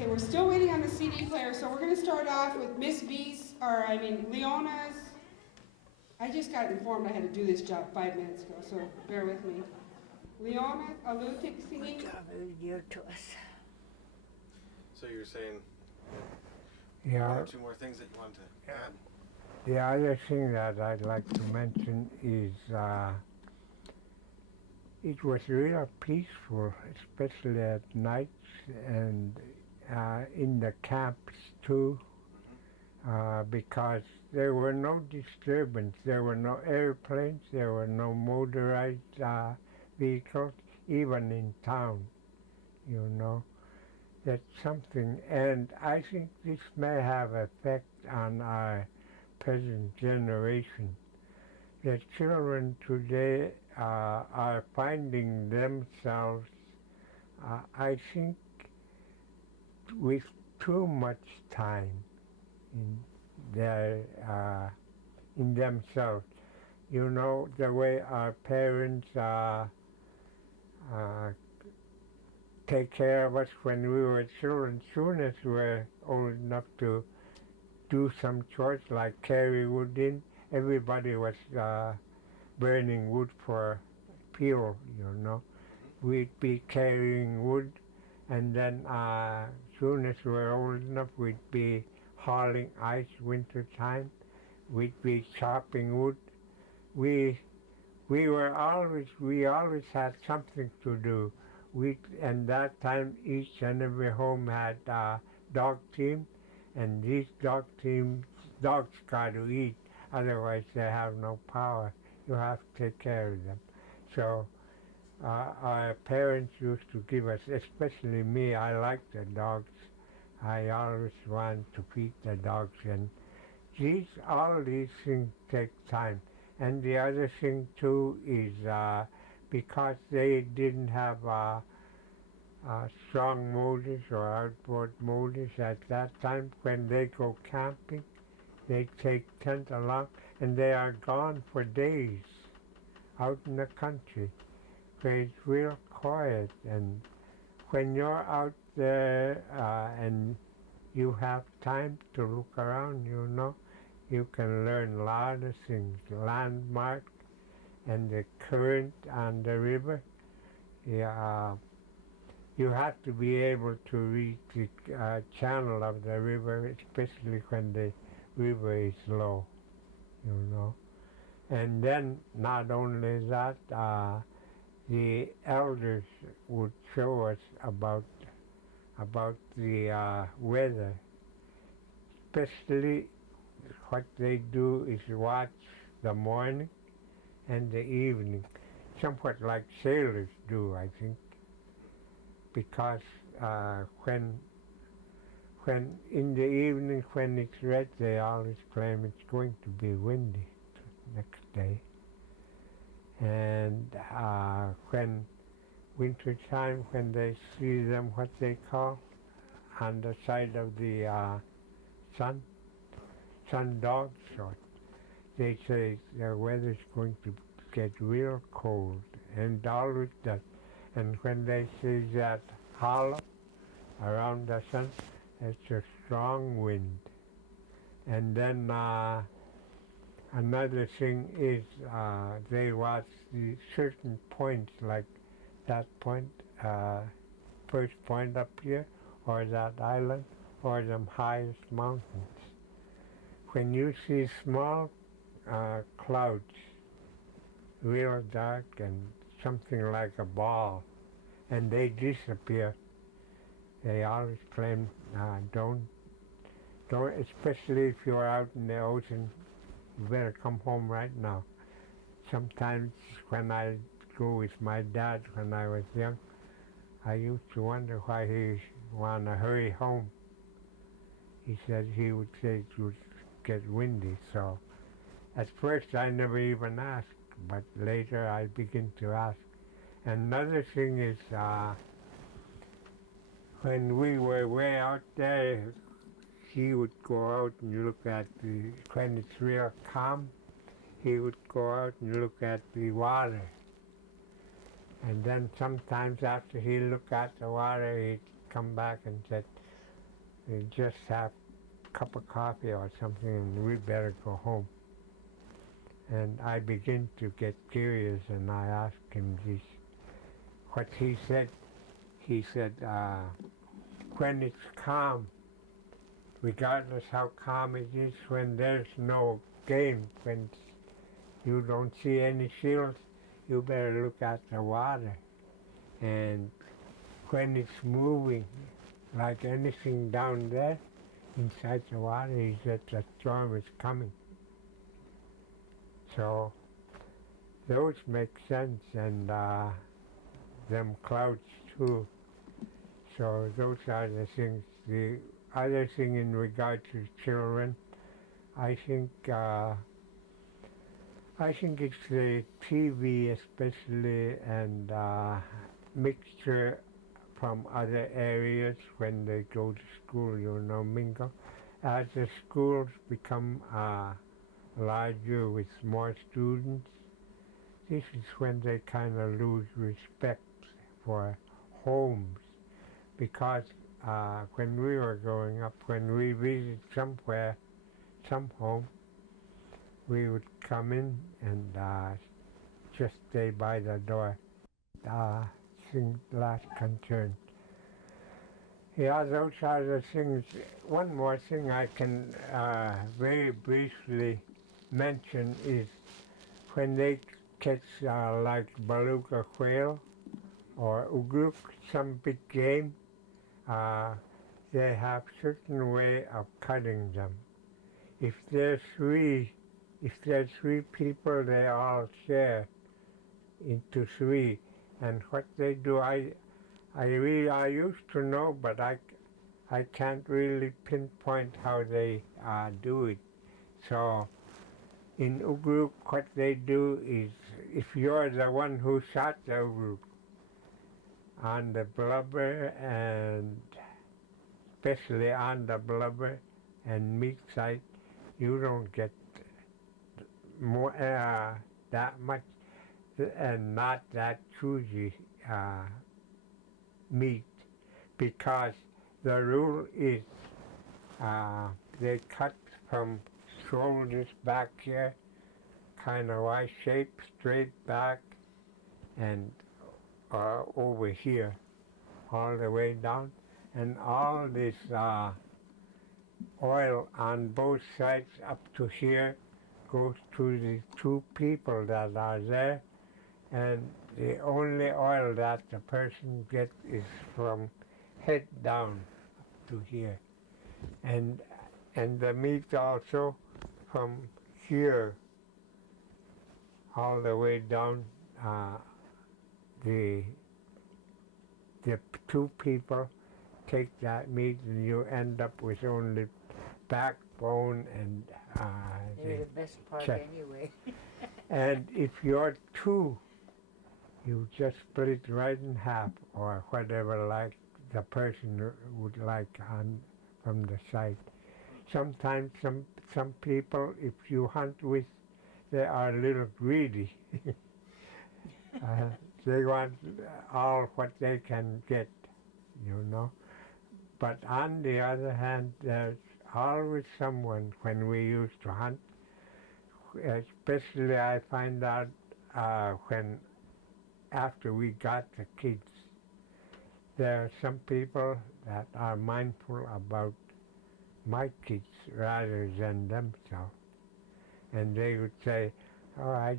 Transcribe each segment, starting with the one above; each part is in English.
Okay, we're still waiting on the CD player, so we're going to start off with Miss B's, Leona's. I just got informed I had to do this job 5 minutes ago, so bear with me. Leona Alutik singing. You to us. So you're saying Yeah. one or two more things that you want to add? The other thing that I'd like to mention is it was real peaceful, especially at nights and in the camps too, because there were no disturbance. There were no airplanes. There were no motorized vehicles, even in town, you know. That's something, and I think this may have effect on our present generation. The children today are finding themselves, I think, with too much time in themselves. You know, the way our parents take care of us when we were children. Soon as we were old enough to do some chores like carry wood in, everybody was burning wood for fuel, you know. We'd be carrying wood, and then soon as we were old enough, we'd be hauling ice winter time. We'd be chopping wood. We always had something to do. And that time, each and every home had a dog team, and these dogs got to eat, otherwise they have no power. You have to take care of them. So our parents used to give us, especially me, I like the dogs. I always want to feed the dogs, and all these things take time. And the other thing too is because they didn't have strong motors or outboard motors at that time, when they go camping, they take tent along, and they are gone for days out in the country where it's real quiet. And when you're out there and you have time to look around, you know, you can learn a lot of things. Landmark and the current on the river. Yeah, you have to be able to read the channel of the river, especially when the river is low, you know. And then not only that, the elders would show us about the weather. Especially what they do is watch the morning and the evening, somewhat like sailors do, I think, because when in the evening when it's red, they always claim it's going to be windy next day. And when winter time, when they see them, what they call on the side of the sundogs, or they say the weather's going to get real cold, and always does. And when they see that hollow around the sun, it's a strong wind. And then another thing is they watch the certain points, like that point, first point up here, or that island, or the highest mountains. When you see small clouds, real dark and something like a ball, and they disappear, they always claim, don't, especially if you're out in the ocean, you better come home right now. Sometimes when I go with my dad when I was young, I used to wonder why he wanted to hurry home. He said he would say it would get windy, so at first I never even asked, but later I begin to ask. Another thing is when we were way out there, he would go out and look at when it's real calm, he would go out and look at the water. And then sometimes after he looked at the water, he'd come back and said, they just have a cup of coffee or something and we better go home. And I begin to get curious and I ask him this, what he said. He said, when it's calm, regardless how calm it is, when there's no game, when you don't see any seals, you better look at the water. And when it's moving, like anything down there, inside the water, he said the storm is coming. So those make sense, and them clouds too. So those are the things. The other thing in regard to children, I think it's the TV especially, and mixture from other areas when they go to school, mingle. As the schools become larger with more students, this is when they kind of lose respect for homes. Because when we were growing up, when we visited somewhere, some home, we would come in and just stay by the door. Last concern. Yeah, those are the things. One more thing I can very briefly mention is when they catch like beluga whale or ugluk, some big game, they have certain way of cutting them. If there's three people, they all share into three. And what they do, I used to know, but I can't really pinpoint how they do it. So in ugluk, what they do is, if you're the one who shot the ugluk on the blubber, and especially on the blubber and meat side, you don't get more that much. And not that juicy meat, because the rule is they cut from shoulders back here, kind of Y shape, straight back, and over here, all the way down, and all this oil on both sides up to here goes to the two people that are there. And the only oil that the person gets is from head down to here. And the meat also from here all the way down. The two people take that meat and you end up with only backbone and they're the best part chest. anyway. And if you're two, you just split right in half, or whatever like the person would like from the side. Sometimes some people, if you hunt with, they are a little greedy. They want all what they can get, But on the other hand, there's always someone when we used to hunt, especially I find out when after we got the kids, there are some people that are mindful about my kids rather than themselves. And they would say, oh, I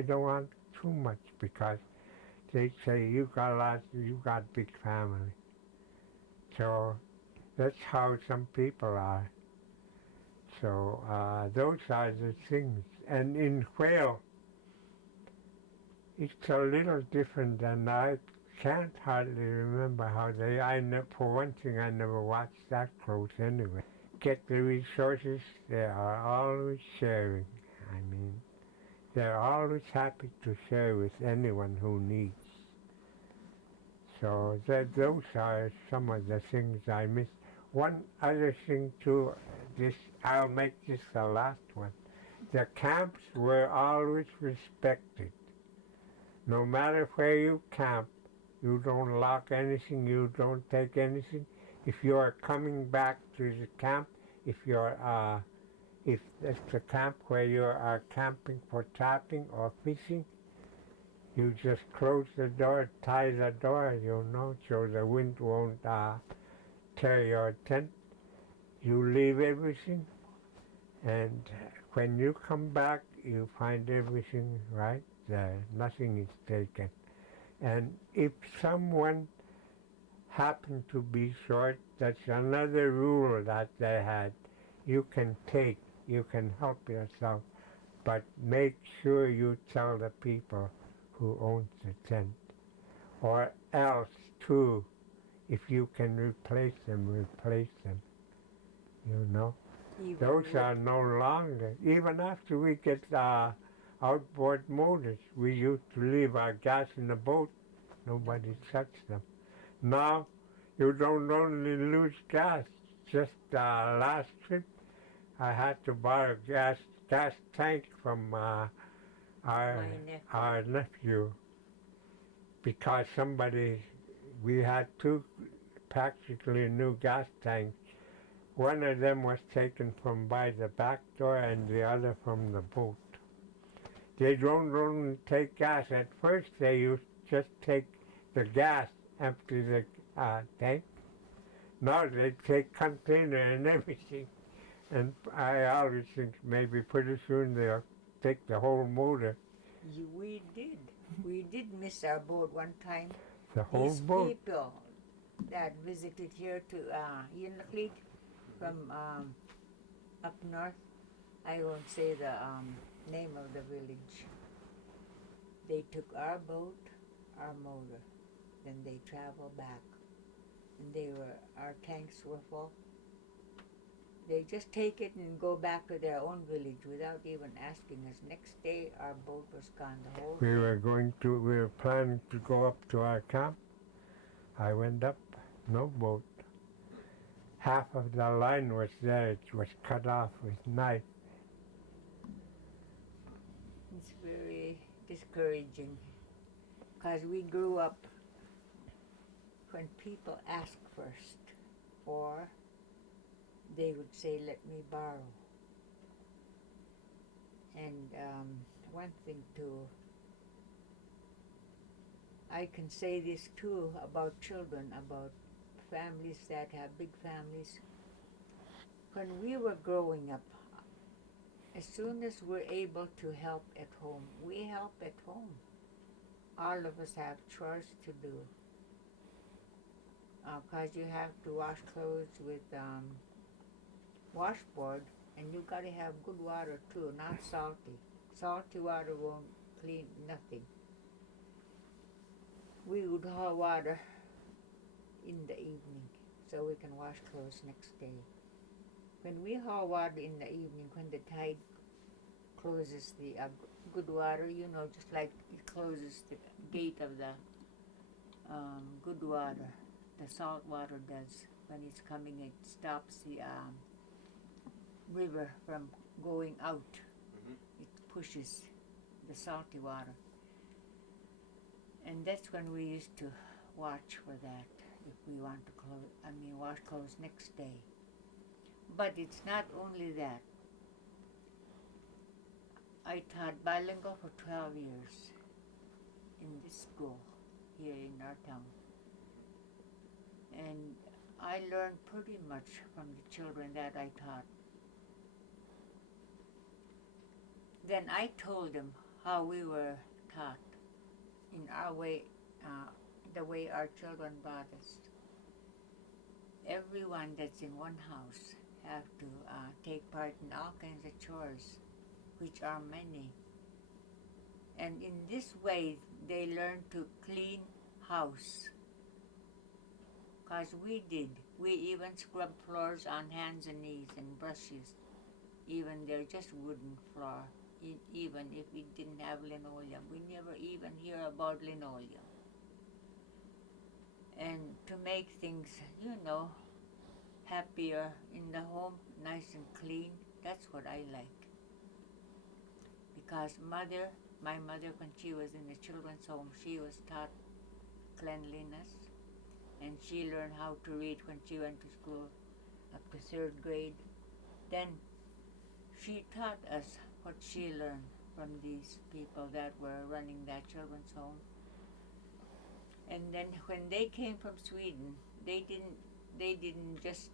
don't want too much, because they say, you got big family. So that's how some people are. So those are the things. And in whale, it's a little different, and I can't hardly remember how for one thing, I never watched that close anyway. Get the resources, they are always sharing. They're always happy to share with anyone who needs. So those are some of the things I miss. One other thing too, I'll make this the last one. The camps were always respected. No matter where you camp, You don't lock anything. You don't take anything. If you are coming back to the camp, if it's a camp where you are camping for trapping or fishing, you just close the door, tie the door, so the wind won't tear your tent. You leave everything, and when you come back, you find everything right there. Nothing is taken. And if someone happened to be short, that's another rule that they had. You can help yourself, but make sure you tell the people who owns the tent. Or else, too, if you can replace them. Those are no longer. Even after we get outboard motors, we used to leave our gas in the boat. Nobody touched them. Now, you don't only lose gas. Just last trip, I had to borrow gas tank from our nephew because we had two practically new gas tanks. One of them was taken from by the back door and the other from the boat. They don't only take gas. At first they used to just take the gas, empty the tank. Now they take container and everything. And I always think maybe pretty soon they'll take the whole motor. We did. We did miss our boat one time. The whole These boat. people that visited here to Unalakleet from up north, I won't say the name of the village. They took our boat, our motor, then they traveled back. And our tanks were full. They just take it and go back to their own village without even asking us. Next day, our boat was gone the whole We day. were planning to go up to our camp. I went up, no boat. Half of the line was there. It was cut off with knife. It's very discouraging because we grew up when people ask first, or they would say, let me borrow. And one thing too, I can say this too about children, about families that have big families. When we were growing up, as soon as we're able to help at home, we help at home. All of us have chores to do. Because you have to wash clothes with washboard, and you got to have good water too, not salty. Salty water won't clean nothing. We would haul water in the evening so we can wash clothes next day. When we haul water in the evening, when the tide closes the good water, just like it closes the gate of the good water, the salt water does. When it's coming, it stops the river from going out. Mm-hmm. It pushes the salty water. And that's when we used to watch for that if we want to wash clothes next day. But it's not only that. I taught bilingual for 12 years in this school here in our town. And I learned pretty much from the children that I taught. Then I told them how we were taught in our way, the way our children brought us. Everyone that's in one house have to take part in all kinds of chores, which are many. And in this way, they learn to clean house. Because we did. We even scrubbed floors on hands and knees and brushes. Even they're just wooden floor. Even if we didn't have linoleum. We never even hear about linoleum. And to make things, happier in the home, nice and clean, that's what I like. Because my mother, when she was in the children's home, she was taught cleanliness, and she learned how to read when she went to school up to third grade. Then she taught us what she learned from these people that were running that children's home. And then when they came from Sweden, they didn't just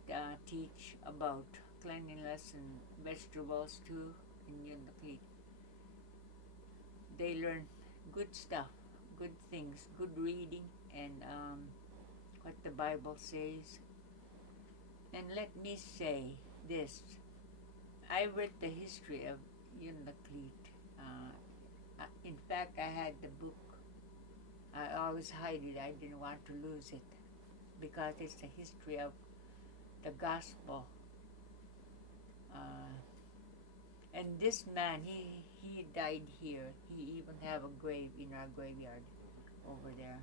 teach about cleanliness and vegetables too in Unalakleet. They learned good stuff, good things, good reading, and what the Bible says. And let me say this: I read the history of Unalakleet. In fact, I had the book. I always hide it. I didn't want to lose it because it's the history of the gospel. And this man, he died here. He even have a grave in our graveyard over there.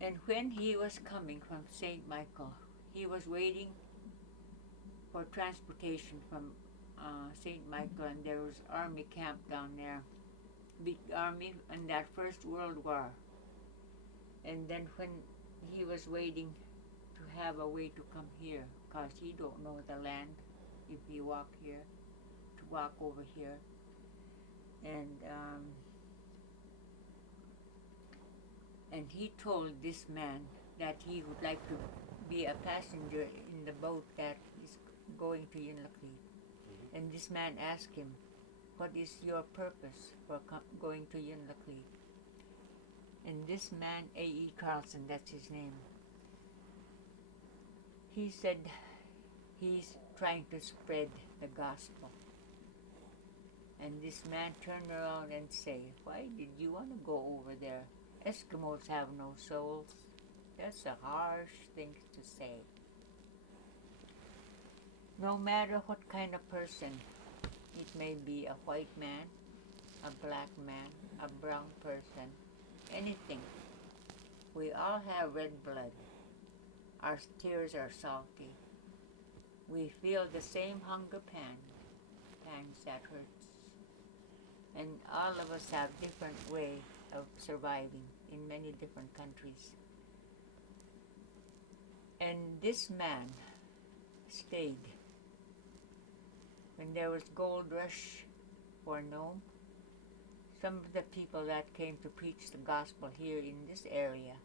And when he was coming from St. Michael, he was waiting for transportation from St. Michael, and there was army camp down there, big army in that First World War. And then when he was waiting to have a way to come here, because he don't know the land if he walk here, to walk over here. And he told this man that he would like to be a passenger in the boat that is going to Unalakleet. And this man asked him, "What is your purpose for going to Unalakleet?" And this man, A.E. Carsons, that's his name, he said he's trying to spread the gospel. And this man turned around and said, "Why did you want to go over there? Eskimos have no souls." That's a harsh thing to say. No matter what kind of person, it may be a white man, a black man, a brown person, anything. We all have red blood. Our tears are salty. We feel the same hunger pangs that hurts. And all of us have different way of surviving in many different countries. And this man stayed. When there was gold rush for Nome, some of the people that came to preach the gospel here in this area,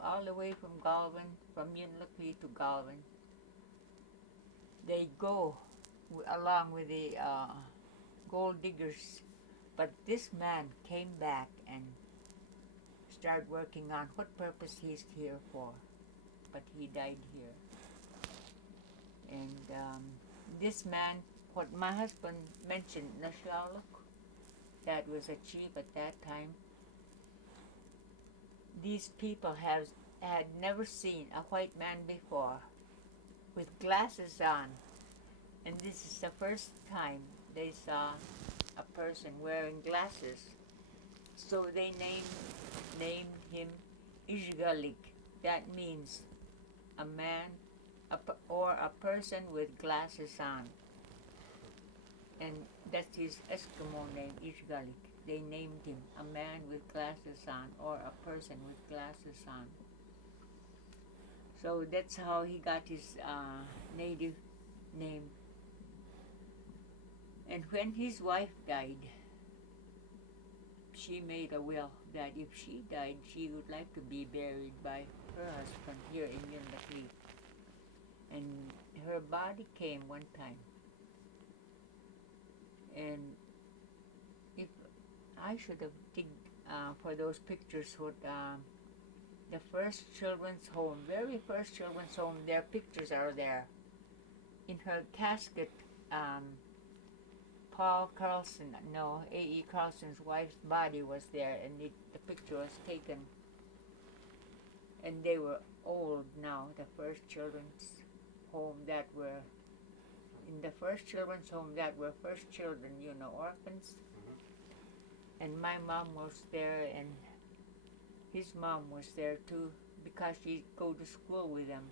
all the way from Galvin, from Unalakleet to Galvin, they go along with the gold diggers. But this man came back and started working on what purpose he's here for. But he died here. And this man, what my husband mentioned, Nashaluk, that was a chief at that time, these people had never seen a white man before with glasses on. And this is the first time they saw a person wearing glasses. So they named him Ishgalik. That means a man or a person with glasses on. And that's his Eskimo name, Ishgalik. They named him a man with glasses on or a person with glasses on. So that's how he got his native name. And when his wife died, she made a will that if she died, she would like to be buried by her husband here in Unalakleet. And her body came one time. And if I should have digged for those pictures what the first children's home, very first children's home, their pictures are there. In her casket, A.E. Carsons' wife's body was there, and the picture was taken. And they were old now, the first children's home that were, in the first children's home that were first children, orphans. Mm-hmm. And my mom was there, and his mom was there too, because she'd go to school with them.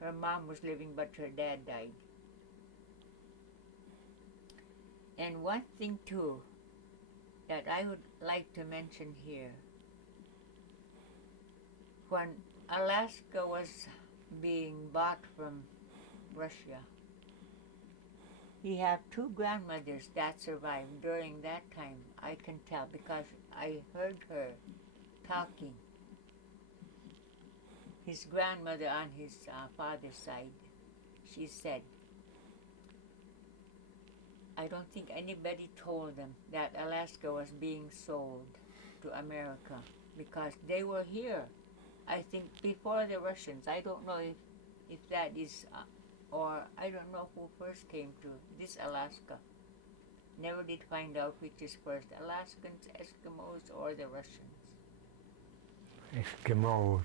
Her mom was living, but her dad died. And one thing too that I would like to mention here, when Alaska was being bought from Russia, he had two grandmothers that survived during that time. I can tell because I heard her talking. His grandmother on his father's side, she said, I don't think anybody told them that Alaska was being sold to America because they were here. I think before the Russians. I don't know if that is, or I don't know who first came to this Alaska. Never did find out which is first, Alaskans, Eskimos, or the Russians. Eskimos.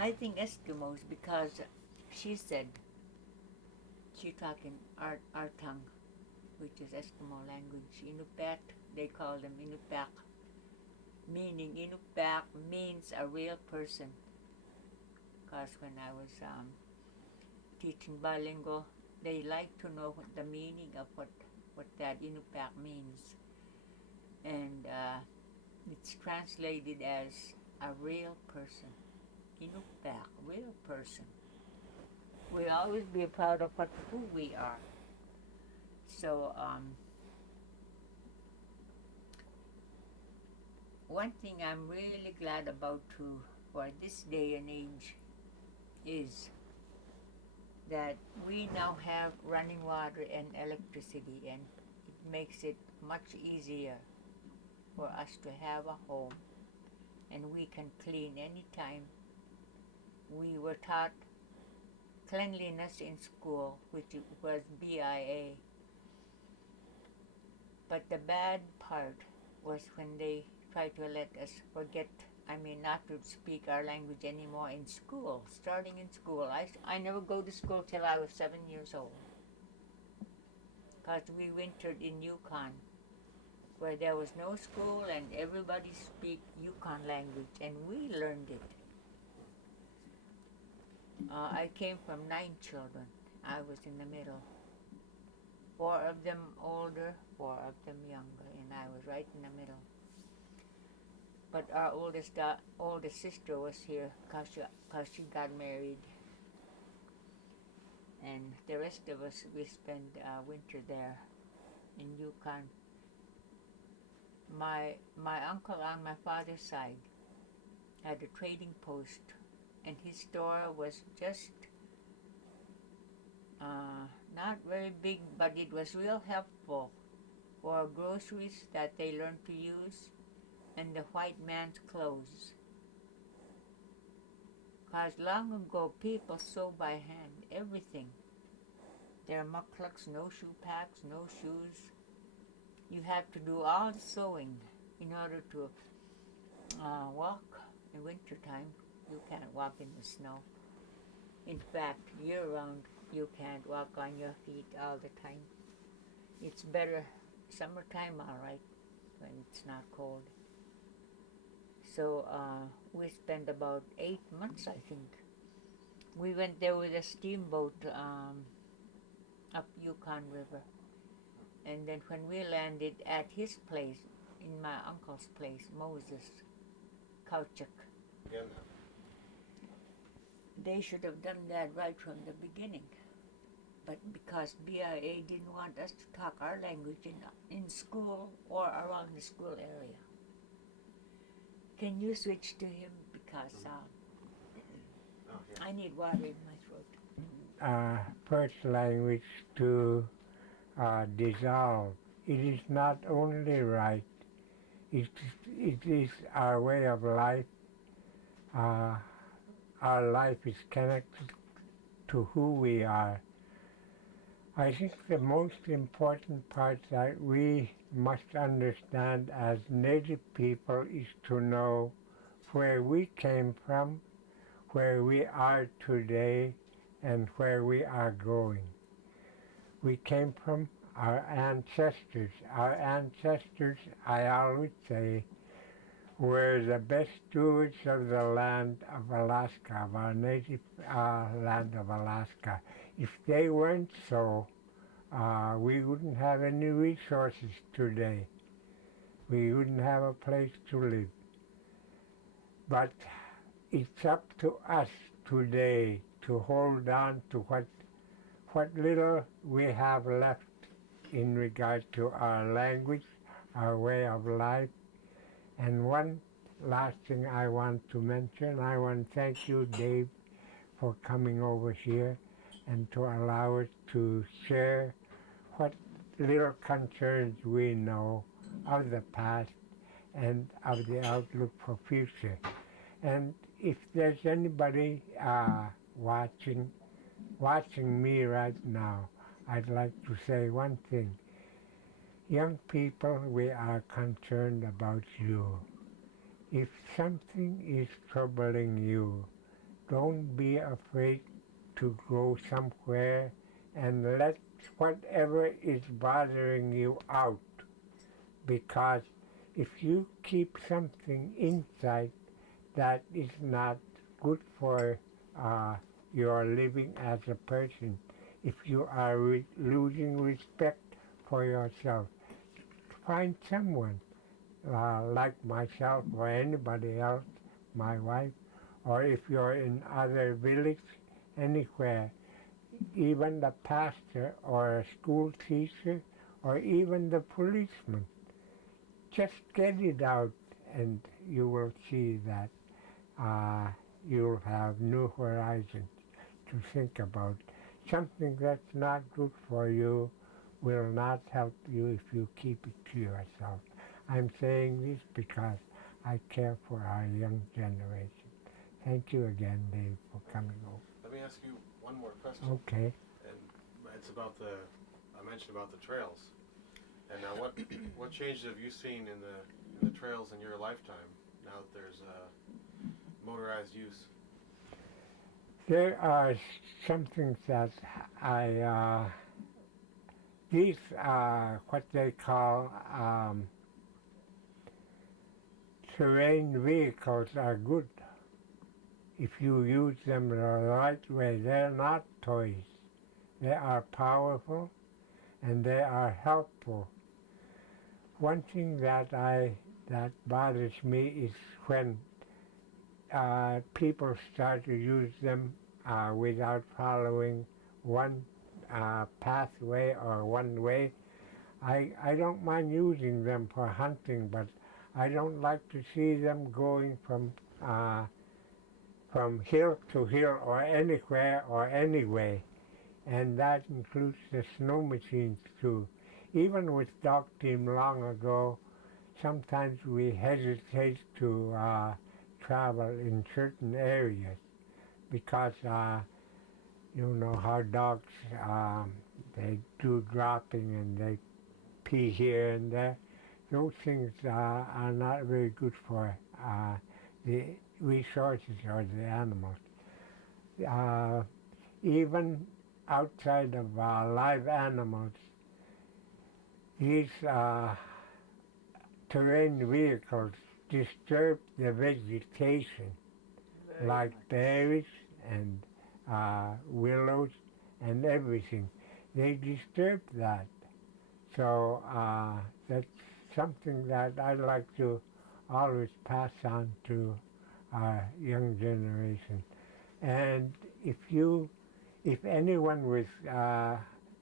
I think Eskimos because she said, she talking our tongue, which is Eskimo language. Inupiaq, they call them Inupiaq. Meaning Inupiaq means a real person. Because when I was teaching bilingual, they like to know what the meaning of what that Inupiaq means. And it's translated as a real person. Inupiaq, real person. We always be proud of who we are. So one thing I'm really glad about too for this day and age is that we now have running water and electricity, and it makes it much easier for us to have a home, and we can clean anytime. We were taught cleanliness in school, which was BIA. But the bad part was when they tried to let us forget, not to speak our language anymore in school, starting in school. I never go to school till I was 7 years old. Because we wintered in Yukon, where there was no school and everybody speak Yukon language, and we learned it. I came from 9 children. I was in the middle. 4 of them older, 4 of them younger, and I was right in the middle. But our oldest sister was here because she got married. And the rest of us, we spent winter there in Yukon. My uncle on my father's side had a trading post, and his store was just not very big, but it was real helpful for groceries that they learned to use and the white man's clothes. Because long ago, people sew by hand, everything. Their mucklucks, no shoe packs, no shoes. You have to do all the sewing in order to walk in wintertime. You can't walk in the snow. In fact, year-round, you can't walk on your feet all the time. It's better summertime, all right, when it's not cold. So we spent about 8 months, I think. We went there with a steamboat up Yukon River. And then when we landed at his place, in my uncle's place, Moses, Katchatags, Again, they should have done that right from the beginning. But because BIA didn't want us to talk our language in school or around the school area. Can you switch to him? Because I need water in my throat. First language to dissolve. It is not only right, it is our way of life. Our life is connected to who we are. I think the most important part that we must understand as Native people is to know where we came from, where we are today, and where we are going. We came from our ancestors. Our ancestors, I always say, were the best stewards of the land of Alaska, of our native land of Alaska. If they weren't so, we wouldn't have any resources today. We wouldn't have a place to live. But it's up to us today to hold on to what little we have left in regard to our language, our way of life. And one last thing I want to mention, I want to thank you, Dave, for coming over here and to allow us to share what little concerns we know of the past and of the outlook for future. And if there's anybody watching me right now, I'd like to say one thing. Young people, we are concerned about you. If something is troubling you, don't be afraid to go somewhere and let whatever is bothering you out. Because if you keep something inside, that is not good for your living as a person. If you are losing respect for yourself, find someone like myself or anybody else, my wife, or if you're in other village, anywhere, even the pastor or a school teacher or even the policeman. Just get it out and you will see that you'll have new horizons to think about. Something that's not good for you will not help you if you keep it to yourself. I'm saying this because I care for our young generation. Thank you again, Dave, for coming over. Let me ask you one more question. Okay. And it's about I mentioned about the trails. And now what changes have you seen in the trails in your lifetime now that there's motorized use? There are some things that these what they call terrain vehicles are good if you use them the right way. They're not toys. They are powerful and they are helpful. One thing that bothers me is when people start to use them without following one pathway or one way. I don't mind using them for hunting, but I don't like to see them going from hill to hill or anywhere or anyway. And that includes the snow machines too. Even with dog team long ago, sometimes we hesitate to travel in certain areas because you know how dogs they do dropping and they pee here and there. Those things are not very good for the resources or the animals. Even outside of live animals, these terrain vehicles disturb the vegetation, like berries and willows and everything. They disturb that. So that's something that I'd like to always pass on to our young generation. And if anyone with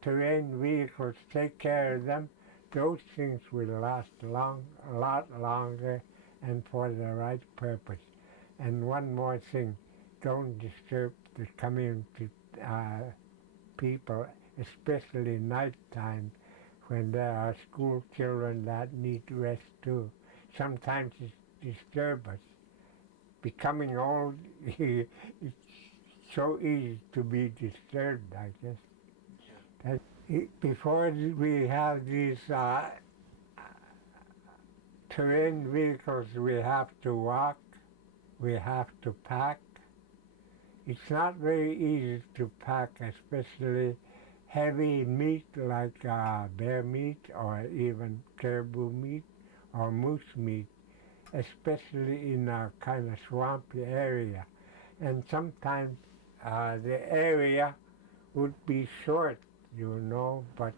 terrain vehicles take care of them, those things will last a lot longer and for the right purpose. And one more thing, don't disturb the community people, especially nighttime when there are school children that need rest too. Sometimes it disturbs us. Becoming old, it's so easy to be disturbed, I guess. Before we have these terrain vehicles, we have to walk, we have to pack. It's not very easy to pack, especially heavy meat like bear meat or even caribou meat or moose meat, especially in a kind of swampy area. And sometimes the area would be short, you know, but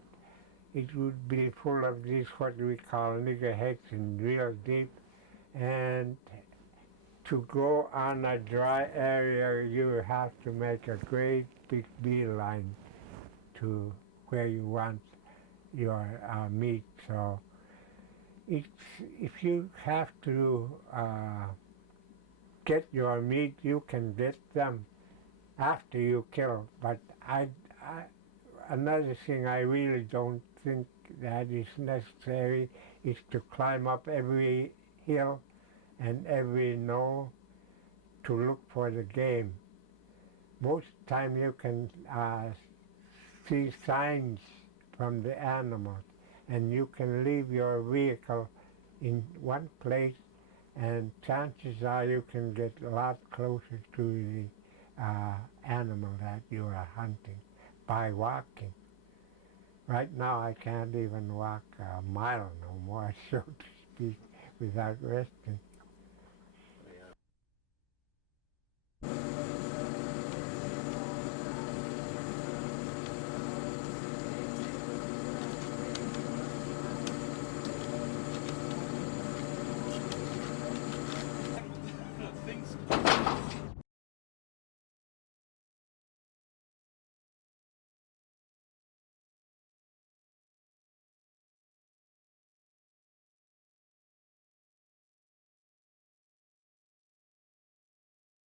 it would be full of these what we call niggerheads and real deep. And to go on a dry area, you have to make a great big beeline to where you want your meat. So it's, if you have to get your meat, you can get them after you kill. But another thing I really don't think that is necessary is to climb up every hill and every knoll to look for the game. Most time you can see signs from the animals, and you can leave your vehicle in one place, and chances are you can get a lot closer to the animal that you are hunting by walking. Right now I can't even walk a mile no more, so to speak, without resting.